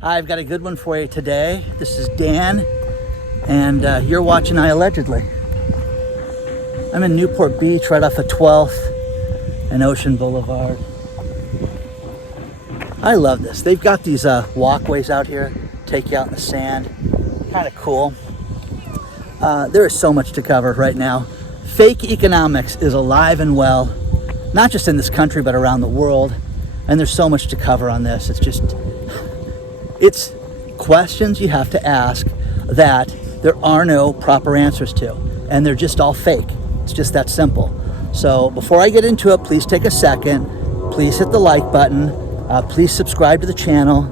I've got a good one for you today. This is Dan, and you're watching iAllegedly. I'm in Newport Beach, right off of 12th and Ocean Boulevard. I love this. They've got these walkways out here, take you out in the sand. Kind of cool. There is so much to cover right now. Fake economics is alive and well, not just in this country, but around the world. And there's so much to cover on this. It's questions you have to ask that there are no proper answers to, and they're just all fake. It's just that simple. So before I get into it, please take a second. Please hit the like button. Please subscribe to the channel.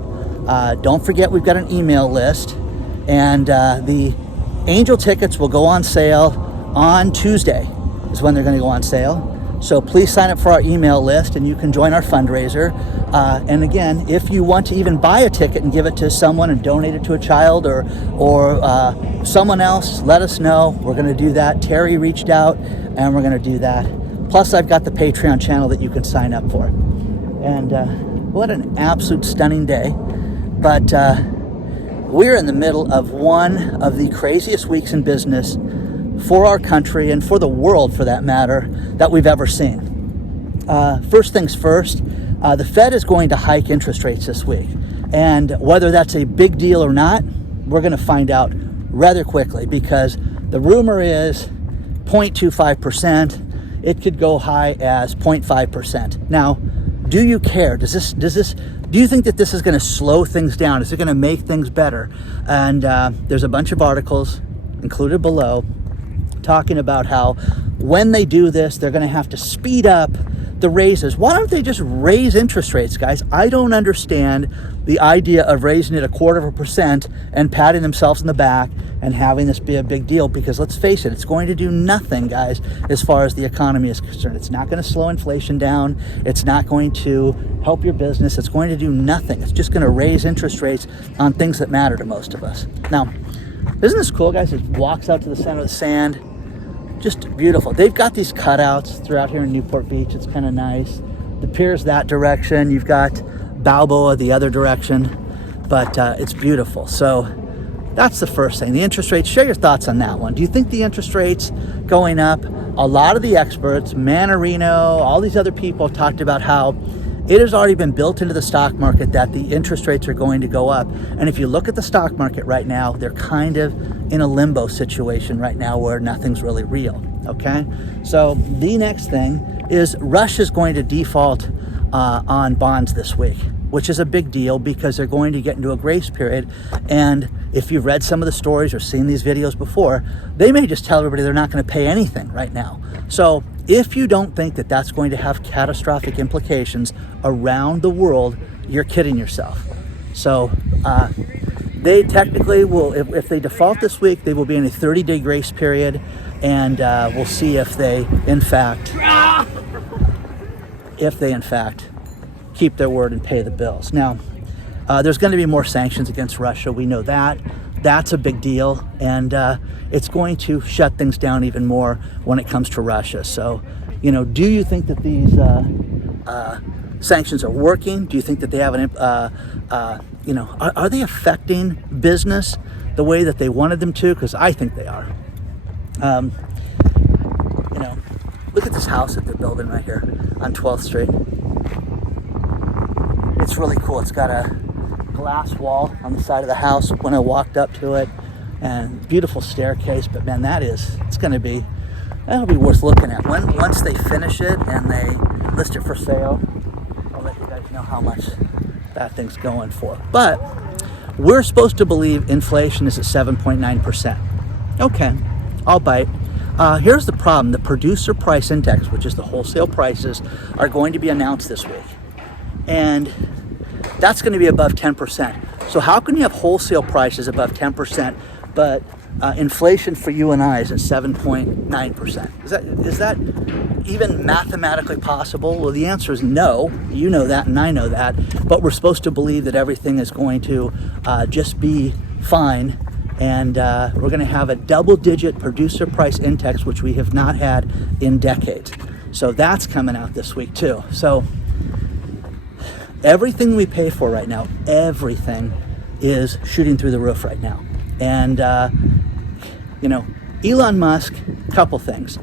Don't forget we've got an email list, and the Angel tickets will go on sale on Tuesday is when they're going to go on sale. So please sign up for our email list and you can join our fundraiser. And again, if you want to even buy a ticket and give it to someone and donate it to a child or someone else, let us know. We're going to do that. Terry reached out and we're going to do that. Plus, I've got the Patreon channel that you can sign up for. And what an absolute stunning day. But we're in the middle of one of the craziest weeks in business for our country and for the world, for that matter, that we've ever seen. First things first, the Fed is going to hike interest rates this week. And whether that's a big deal or not, we're going to find out rather quickly, because the rumor is 0.25%. It could go high as 0.5%. Now, do you care? Do you think that this is going to slow things down? Is it going to make things better? And there's a bunch of articles included below talking about how when they do this, they're going to have to speed up the raises. Why don't they just raise interest rates, guys? I don't understand the idea of raising it 0.25% and patting themselves in the back and having this be a big deal, because let's face it, it's going to do nothing, guys, as far as the economy is concerned. It's not going to slow inflation down. It's not going to help your business. It's going to do nothing. It's just going to raise interest rates on things that matter to most of us. Now, isn't this cool, guys? It walks out to the center of the sand. Just beautiful. They've got these cutouts throughout here in Newport Beach. It's kind of nice. The pier's that direction. You've got Balboa the other direction. But it's beautiful. So that's the first thing. The interest rates, share your thoughts on that one. Do you think the interest rates going up? A lot of the experts, Manarino, all these other people talked about how it has already been built into the stock market that the interest rates are going to go up. And if you look at the stock market right now, they're kind of in a limbo situation right now where nothing's really real, okay? So the next thing is Russia's going to default on bonds this week, which is a big deal because they're going to get into a grace period. And if you've read some of the stories or seen these videos before, they may just tell everybody they're not going to pay anything right now. So if you don't think that that's going to have catastrophic implications around the world, you're kidding yourself. So they technically will, if they default this week, they will be in a 30-day grace period, and we'll see if they in fact keep their word and pay the bills. Now, there's going to be more sanctions against Russia. We know that. That's a big deal, and it's going to shut things down even more when it comes to Russia. So, do you think that these sanctions are working? Do you think that they have are they affecting business the way that they wanted them to? Because I think they are. Look at this house that they're building right here on 12th Street. It's really cool. It's got a glass wall on the side of the house when I walked up to it, and beautiful staircase. But man, that'll be worth looking at. Once they finish it and they list it for sale, I'll let you guys know how much that thing's going for. But we're supposed to believe inflation is at 7.9%. Okay, I'll bite. Here's the problem. The producer price index, which is the wholesale prices, are going to be announced this week. And that's going to be above 10%. So how can you have wholesale prices above 10%, but inflation for you and I is at 7.9%? Is that even mathematically possible? Well, the answer is no. You know that, and I know that. But we're supposed to believe that everything is going to just be fine, and we're going to have a double-digit producer price index, which we have not had in decades. So that's coming out this week too. So everything we pay for right now, everything is shooting through the roof right now. And, Elon Musk, couple things.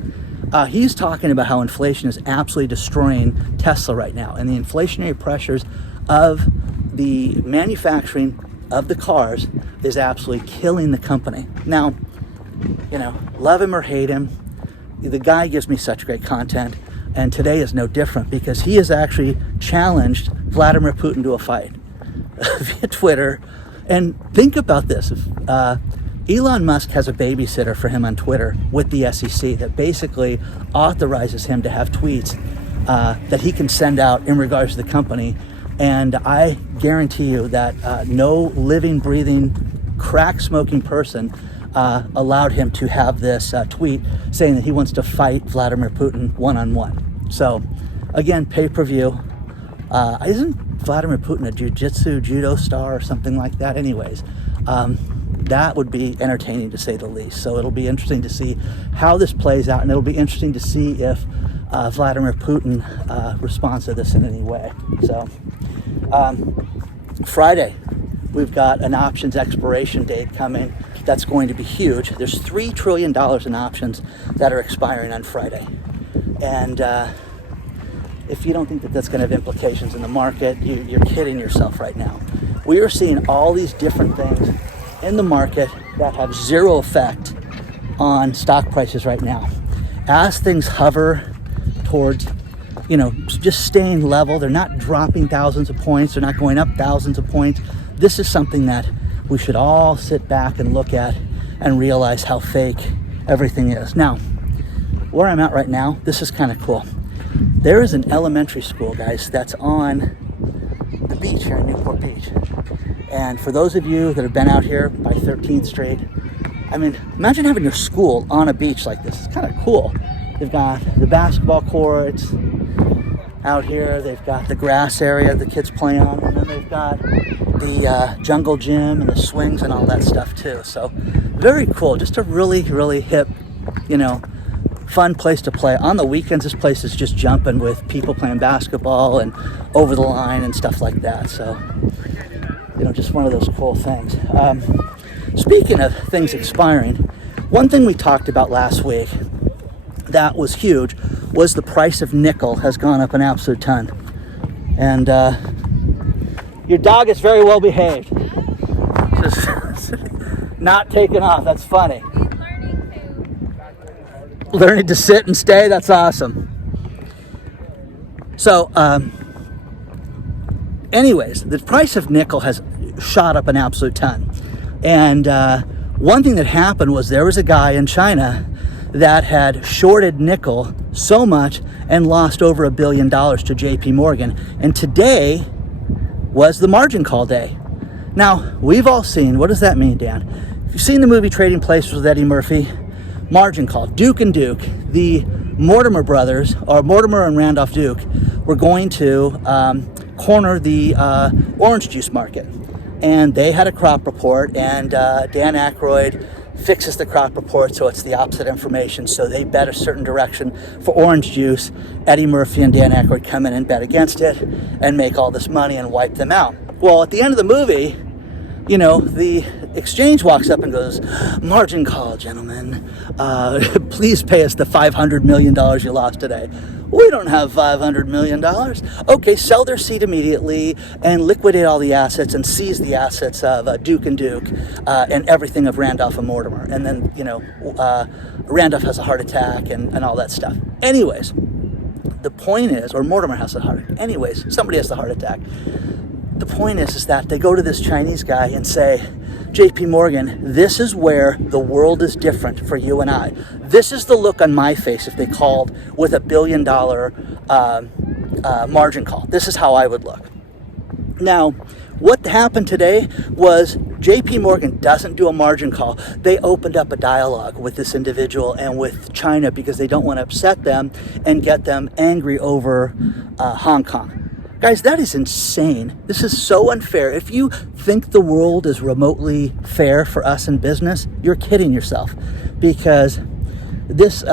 He's talking about how inflation is absolutely destroying Tesla right now, and the inflationary pressures of the manufacturing of the cars is absolutely killing the company. Now, love him or hate him, the guy gives me such great content, and today is no different because he has actually challenged Vladimir Putin to a fight via Twitter. And think about this. Elon Musk has a babysitter for him on Twitter with the SEC that basically authorizes him to have tweets that he can send out in regards to the company. And I guarantee you that no living, breathing, crack-smoking person allowed him to have this tweet saying that he wants to fight Vladimir Putin one-on-one. So, again, pay-per-view. Isn't Vladimir Putin a judo star or something like that? Anyways, that would be entertaining to say the least. So it'll be interesting to see how this plays out, and it'll be interesting to see if Vladimir Putin responds to this in any way. So Friday, we've got an options expiration date coming that's going to be huge. There's $3 trillion in options that are expiring on Friday. And if you don't think that that's going to have implications in the market, you're kidding yourself right now. We are seeing all these different things in the market that have zero effect on stock prices right now. As things hover towards, just staying level, they're not dropping thousands of points, they're not going up thousands of points. This is something that we should all sit back and look at and realize how fake everything is. Now, where I'm at right now, this is kind of cool. There is an elementary school, guys, that's on the beach here in Newport Beach. And for those of you that have been out here by 13th Street, imagine having your school on a beach like this. It's kind of cool. They've got the basketball courts out here. They've got the grass area the kids play on. And then they've got the jungle gym and the swings and all that stuff too. So very cool. Just a really, really hip, fun place to play. On the weekends, this place is just jumping with people playing basketball and over the line and stuff like that. So, just one of those cool things. Speaking of things expiring, one thing we talked about last week that was huge was the price of nickel has gone up an absolute ton. And your dog is very well behaved. Just not taking off. That's funny. Learning to sit and stay. That's awesome. So, anyways, the price of nickel has shot up an absolute ton. And one thing that happened was there was a guy in China that had shorted nickel so much and lost over $1 billion to JP Morgan. And today was the margin call day. Now, we've all seen, what does that mean, Dan? If you've seen the movie Trading Places with Eddie Murphy, margin call, Duke and Duke, the Mortimer brothers, or Mortimer and Randolph Duke, were going to corner the orange juice market. And they had a crop report, and Dan Aykroyd fixes the crop report so it's the opposite information. So they bet a certain direction for orange juice. Eddie Murphy and Dan Aykroyd come in and bet against it and make all this money and wipe them out. Well, at the end of the movie, the exchange walks up and goes, margin call, gentlemen. Please pay us the $500 million you lost today. We don't have $500 million. Okay, sell their seat immediately and liquidate all the assets and seize the assets of Duke and Duke and everything of Randolph and Mortimer. And then, Randolph has a heart attack and all that stuff. Anyways, the point is, or Mortimer has a heart attack. Anyways, somebody has the heart attack. The point is that they go to this Chinese guy and say, JP Morgan, this is where the world is different for you and I. This is the look on my face if they called with $1 billion margin call. This is how I would look. Now, what happened today was JP Morgan doesn't do a margin call. They opened up a dialogue with this individual and with China because they don't want to upset them and get them angry over Hong Kong. Guys, that is insane. This is so unfair. If you think the world is remotely fair for us in business, you're kidding yourself. Because this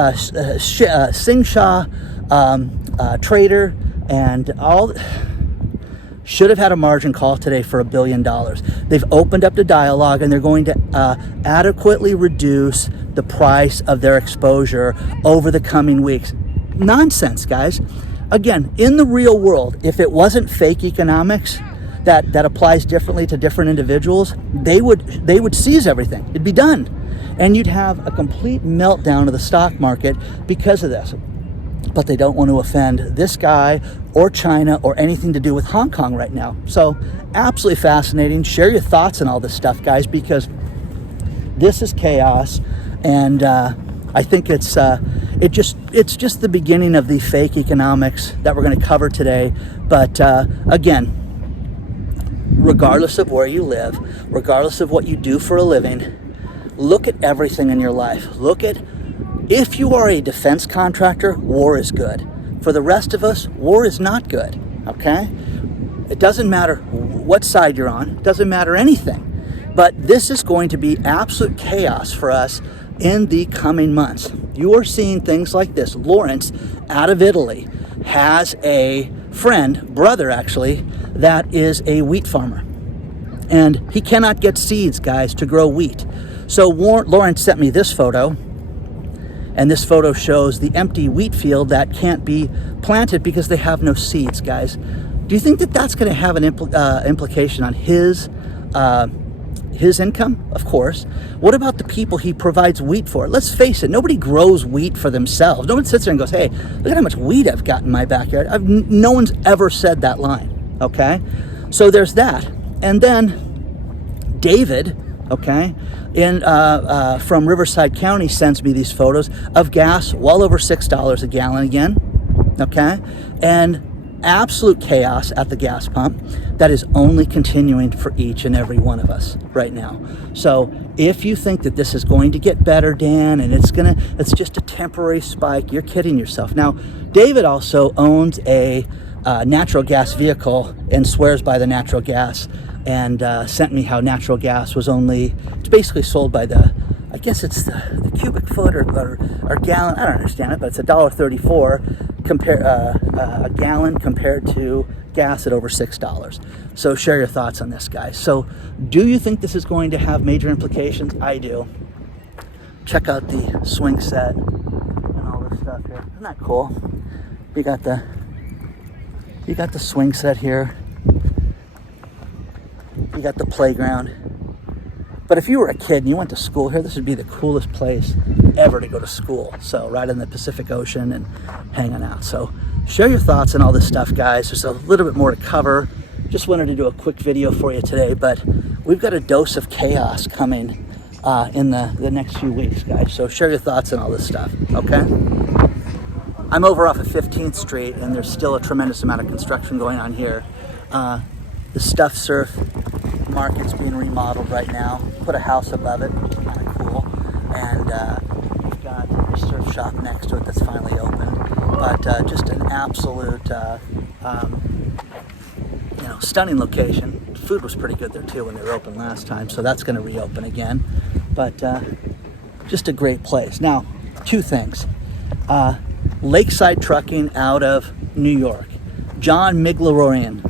Sing Sha trader and all should have had a margin call today for $1 billion. They've opened up the dialogue, and they're going to adequately reduce the price of their exposure over the coming weeks. Nonsense, guys. Again, in the real world, if it wasn't fake economics that applies differently to different individuals, they would seize everything. It'd be done. And you'd have a complete meltdown of the stock market because of this. But they don't want to offend this guy or China or anything to do with Hong Kong right now. So absolutely fascinating. Share your thoughts on all this stuff, guys, because this is chaos. And I think it's just the beginning of the fake economics that we're going to cover today. But again, regardless of where you live, regardless of what you do for a living, look at everything in your life. Look at, if you are a defense contractor, war is good. For the rest of us, war is not good, okay? It doesn't matter what side you're on. It doesn't matter anything. But this is going to be absolute chaos for us in the coming months. You are seeing things like this. Lawrence, out of Italy, has a brother actually, that is a wheat farmer. And he cannot get seeds, guys, to grow wheat. So Lawrence sent me this photo, and this photo shows the empty wheat field that can't be planted because they have no seeds, guys. Do you think that that's going to have an implication on his income? Of course. What about the people he provides wheat for? Let's face it, nobody grows wheat for themselves. No one sits there and goes, hey, look at how much wheat I've got in my backyard. No one's ever said that line, okay? So there's that. And then David, okay, from Riverside County sends me these photos of gas well over $6 a gallon again, okay? And absolute chaos at the gas pump that is only continuing for each and every one of us right now. So if you think that this is going to get better, Dan, and it's just a temporary spike, you're kidding yourself. Now, David also owns a natural gas vehicle and swears by the natural gas, and sent me how natural gas was it's basically sold by I guess it's the cubic foot or gallon. I don't understand it, but it's $1.34 a gallon compared to gas at over $6. So share your thoughts on this, guys. So do you think this is going to have major implications? I do. Check out the swing set and all this stuff here. Isn't that cool? You got the swing set here. You got the playground. But if you were a kid and you went to school here, this would be the coolest place ever to go to school. So right in the Pacific Ocean and hanging out. So share your thoughts on all this stuff, guys. There's a little bit more to cover. Just wanted to do a quick video for you today, but we've got a dose of chaos coming in the next few weeks, guys. So share your thoughts on all this stuff, okay? I'm over off of 15th Street, and there's still a tremendous amount of construction going on here. The Stuff Surf market's being remodeled right now. Put a house above it, which is kind of cool. And we've got a surf shop next to it that's finally opened. But just an absolute, stunning location. Food was pretty good there too when they were open last time, so that's going to reopen again. But just a great place. Now, two things. Lakeside Trucking out of New York. John Miglorian.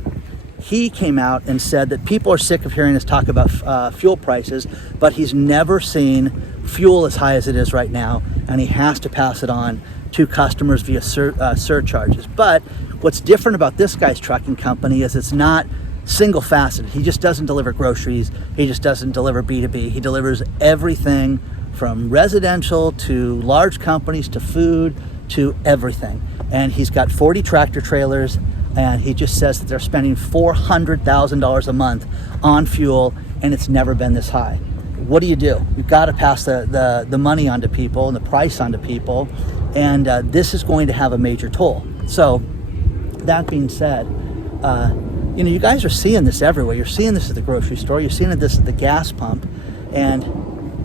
He came out and said that people are sick of hearing us talk about fuel prices, but he's never seen fuel as high as it is right now, and he has to pass it on to customers via surcharges. But what's different about this guy's trucking company is it's not single faceted. He just doesn't deliver groceries. He just doesn't deliver B2B. He delivers everything from residential to large companies to food to everything. And he's got 40 tractor trailers, and he just says that they're spending $400,000 a month on fuel, and it's never been this high. What do? You've got to pass the money on to people and the price on to people, and this is going to have a major toll. So that being said, you guys are seeing this everywhere. You're seeing this at the grocery store. You're seeing this at the gas pump, and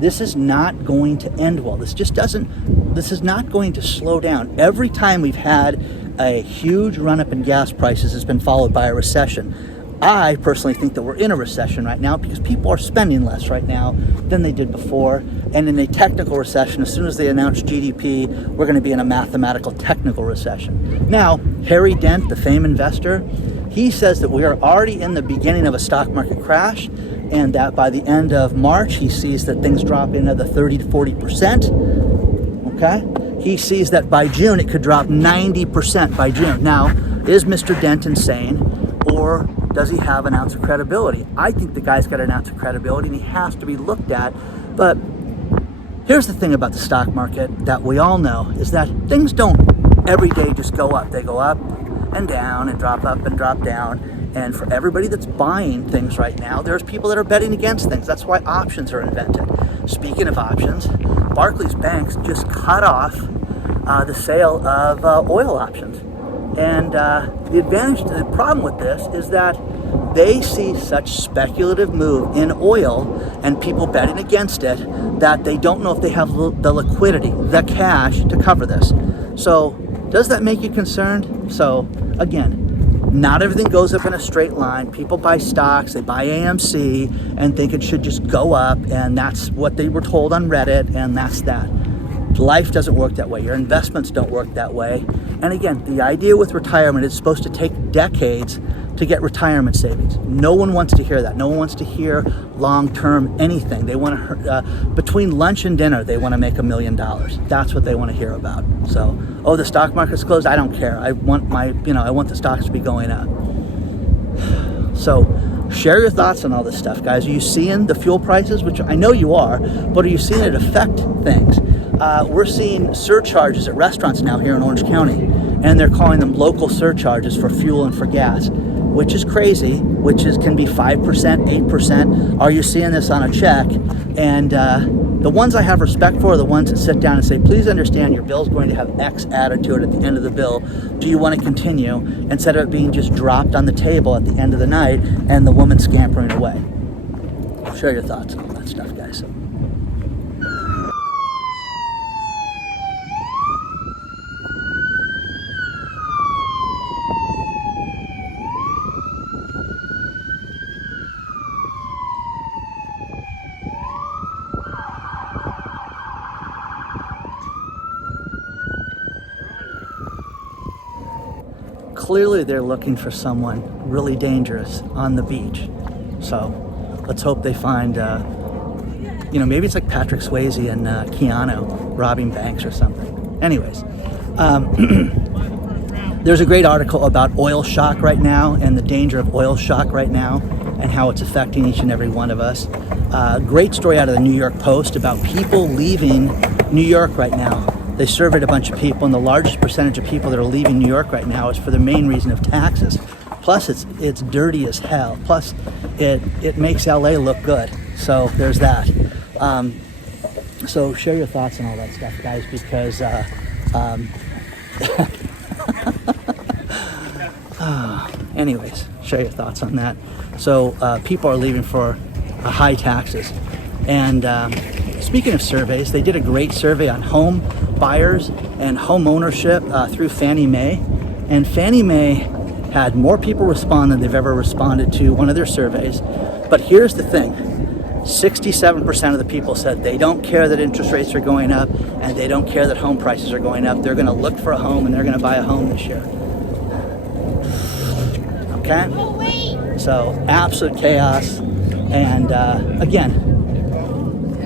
this is not going to end well. This is not going to slow down. Every time we've had a huge run-up in gas prices has been followed by a recession. I personally think that we're in a recession right now because people are spending less right now than they did before. And in a technical recession, as soon as they announce GDP, we're going to be in a mathematical technical recession. Now, Harry Dent, the famed investor, He says that we are already in the beginning of a stock market crash, and that by the end of March, he sees that things drop another 30 to 40%. Okay? He sees that by June, it could drop 90% by June. Now, is Mr. Dent insane, or does he have an ounce of credibility? I think the guy's got an ounce of credibility, and he has to be looked at. But here's the thing about the stock market that we all know, is that things don't every day just go up. They go up and down and drop up and drop down. And for everybody that's buying things right now, there's people that are betting against things. That's why options are invented. Speaking of options, Barclays Bank just cut off the sale of oil options. And the problem with this is that they see such speculative move in oil and people betting against it that they don't know if they have the liquidity, the cash to cover this. So does that make you concerned? So again, not everything goes up in a straight line. People buy stocks, they buy AMC and think it should just go up, and that's what they were told on Reddit, and that's that. Life doesn't work that way. Your investments don't work that way. And again, the idea with retirement is supposed to take decades to get retirement savings. No one wants to hear that. No one wants to hear long-term anything. They want to, between lunch and dinner, they want to make $1 million. That's what they want to hear about. So, oh, the stock market's closed. I don't care. I want I want the stocks to be going up. So, share your thoughts on all this stuff, guys. Are you seeing the fuel prices, which I know you are, but are you seeing it affect things? We're seeing surcharges at restaurants now here in Orange County, and they're calling them local surcharges for fuel and for gas, which is crazy, can be 5%, 8%. Are you seeing this on a check? And the ones I have respect for are the ones that sit down and say, please understand your bill's going to have X added to it at the end of the bill. Do you want to continue? Instead of it being just dropped on the table at the end of the night and the woman scampering away. Share your thoughts on all that stuff, guys. Clearly they're looking for someone really dangerous on the beach. So let's hope they find, maybe it's like Patrick Swayze and Keanu robbing banks or something. Anyways, there's a great article about oil shock right now and the danger of oil shock right now and how it's affecting each and every one of us. Great story out of the New York Post about people leaving New York right now. They surveyed a bunch of people, and the largest percentage of people that are leaving New York right now is for the main reason of taxes. Plus, it's dirty as hell. Plus, it makes LA look good. So there's that. So share your thoughts on all that stuff, guys, because anyways, share your thoughts on that. So people are leaving for high taxes. And speaking of surveys, they did a great survey on home buyers and home ownership through Fannie Mae. And Fannie Mae had more people respond than they've ever responded to one of their surveys. But here's the thing. 67% of the people said they don't care that interest rates are going up and they don't care that home prices are going up. They're going to look for a home and they're going to buy a home this year. Okay? So absolute chaos. And again,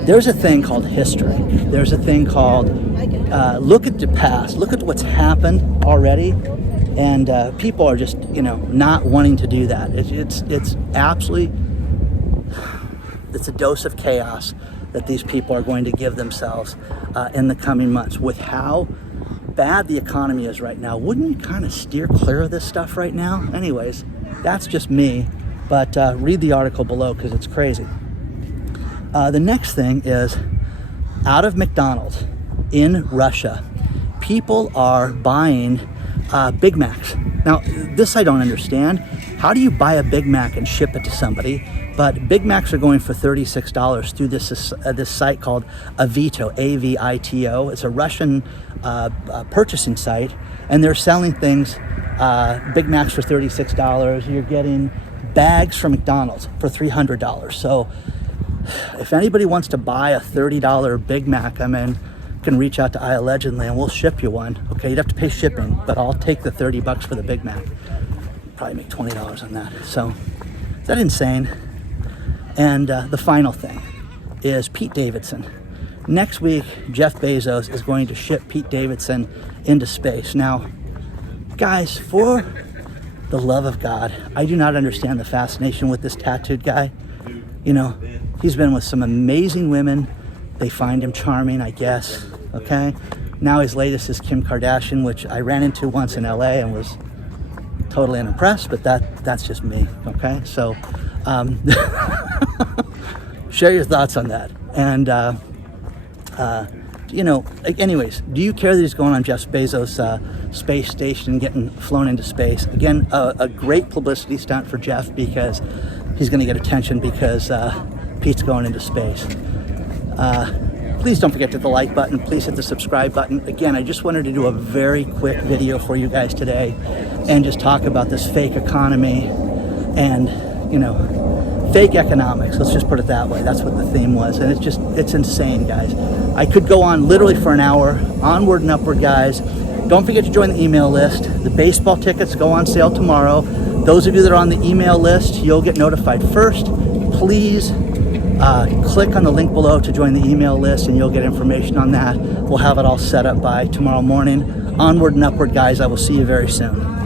there's a thing called history. There's a thing called look at the past. Look at what's happened already. And people are just, not wanting to do that. It's absolutely, it's a dose of chaos that these people are going to give themselves in the coming months. With how bad the economy is right now, wouldn't you kind of steer clear of this stuff right now? Anyways, that's just me. But read the article below because it's crazy. The next thing is out of McDonald's in Russia, people are buying Big Macs. Now, this I don't understand. How do you buy a Big Mac and ship it to somebody? But Big Macs are going for $36 through this site called Avito, A-V-I-T-O. It's a Russian purchasing site, and they're selling things, Big Macs for $36. You're getting bags from McDonald's for $300. So if anybody wants to buy a $30 Big Mac, you can reach out to iAllegedly and we'll ship you one. Okay, you'd have to pay shipping, but I'll take the $30 for the Big Mac. probably make $20 on that. So is that insane? And the final thing is Pete Davidson. Next week, Jeff Bezos is going to ship Pete Davidson into space. Now, guys, for the love of God, I do not understand the fascination with this tattooed guy. You know, he's been with some amazing women. They find him charming, I guess, okay? Now his latest is Kim Kardashian, which I ran into once in LA and was totally unimpressed, but that's just me, okay? So, share your thoughts on that. And, you know, anyways, do you care that he's going on Jeff Bezos' space station and getting flown into space? Again, a great publicity stunt for Jeff because he's going to get attention because Pete's going into space. Please don't forget to hit the like button. Please hit the subscribe button. Again, I just wanted to do a very quick video for you guys today and just talk about this fake economy and, you know, fake economics. Let's just put it that way. That's what the theme was. And it's insane, guys. I could go on literally for an hour. Onward and upward, guys. Don't forget to join the email list. The baseball tickets go on sale tomorrow. Those of you that are on the email list, you'll get notified first. Please click on the link below to join the email list and you'll get information on that. We'll have it all set up by tomorrow morning. Onward and upward, guys. I will see you very soon.